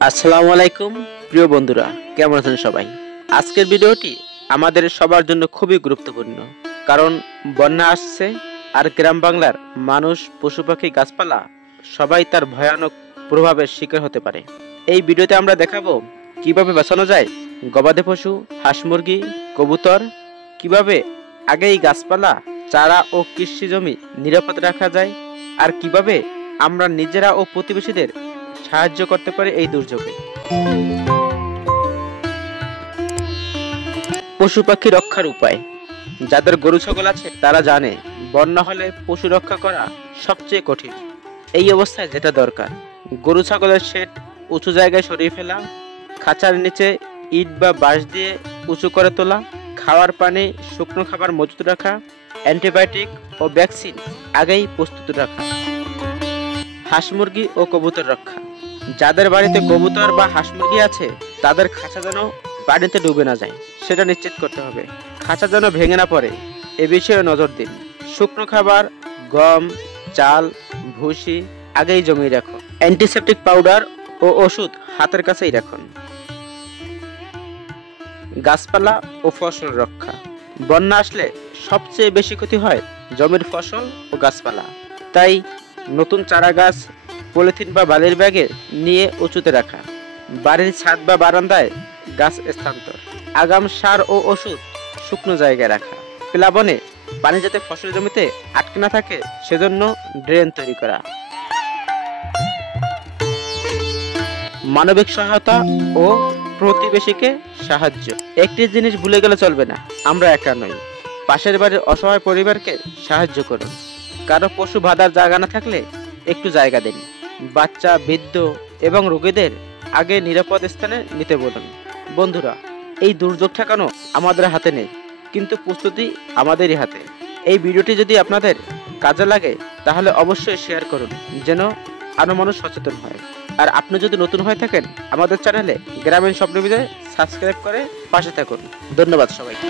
আসসালামু আলাইকুম প্রিয় বন্ধুরা, কেমন আছেন সবাই? আজকের ভিডিওটি আমাদের সবার জন্য খুবই গুরুত্বপূর্ণ, কারণ বন্যা আসছে আর গ্রাম বাংলার মানুষ, পশু পাখি, গাছপালা সবাই তার ভয়ানক প্রভাবের শিকার হতে পারে। এই ভিডিওতে আমরা দেখাবো কিভাবে বাঁচানো যায় গবাদি পশু, হাঁস মুরগি, কবুতর, কিভাবে আগেই গাছপালা, চারা ও কৃষি জমি নিরাপদ রাখা যায়, আর কিভাবে আমরা নিজেরা ও প্রতিবেশীদের সাহায্য করতে পারে এই দুর্যোগে। পশু পাখি রক্ষার উপায়। যাদের গরু ছাগল আছে তারা জানে বন্যা হলে পশু রক্ষা করা সবচেয়ে কঠিন। এই অবস্থায় যেটা দরকার, গরু ছাগলের শেড উঁচু জায়গায় সরিয়ে ফেলা, খাঁচার নিচে ইট বা বাঁশ দিয়ে উঁচু করে তোলা, খাওয়ার পানি, শুকনো খাবার মজুত রাখা, অ্যান্টিবায়োটিক ও ভ্যাকসিন আগেই প্রস্তুত রাখা। হাঁস মুরগি ও কবুতর রক্ষা। যাদের বাড়িতে কবুতর বা হাঁস মুরগি আছে তাদের খাঁচা যেন পানিতে ডুবে না যায় সেটা নিশ্চিত করতে হবে। খাঁচা যেন ভেঙে না পড়ে এ বিষয়ে নজর দিন। শুকনো খাবার, গম, চাল, ভুসি আগেই জমিয়ে রাখুন। অ্যান্টিসেপটিক পাউডার ও ওষুধ হাতের কাছেই রাখুন। গাছপালা ও ফসল রক্ষা। বন্যা আসলে সবচেয়ে বেশি ক্ষতি হয় জমির ফসল ও গাছপালা। তাই নতুন চারা গাছ পলিথিন বা বালির ব্যাগে নিয়ে উঁচুতে রাখা। বাড়ির ছাদ বা বারান্দায় গাছ স্থানান্তর। আগাম সার ও ওষুধ শুকনো জায়গায় রাখা। প্লাবনে পানি যাতে ফসল জমিতে আটকে না থাকে সেজন্য ড্রেন তৈরি করা। মানবিক সহায়তা ও প্রতিবেশীকে সাহায্য। একটি জিনিস ভুলে গেলে চলবে না, আমরা একা নই। পাশের বাড়ির অসহায় পরিবারকে সাহায্য করুন। কারো পশু বাঁধার জায়গা না থাকলে একটু জায়গা দিন। বাচ্চা, বৃদ্ধ এবং রোগীদের আগে নিরাপদ স্থানে নিতে বলুন। বন্ধুরা, এই দুর্যোগ ঠেকানো আমাদের হাতে নেই, কিন্তু প্রস্তুতি আমাদেরই হাতে। এই ভিডিওটি যদি আপনাদের কাজে লাগে তাহলে অবশ্যই শেয়ার করুন, যেন আরো মানুষ সচেতন হয়। আর আপনি যদি নতুন হয়ে থাকেন আমাদের চ্যানেলে গ্রামীণ স্বপ্নবিদে সাবস্ক্রাইব করে পাশে থাকুন। ধন্যবাদ সবাইকে।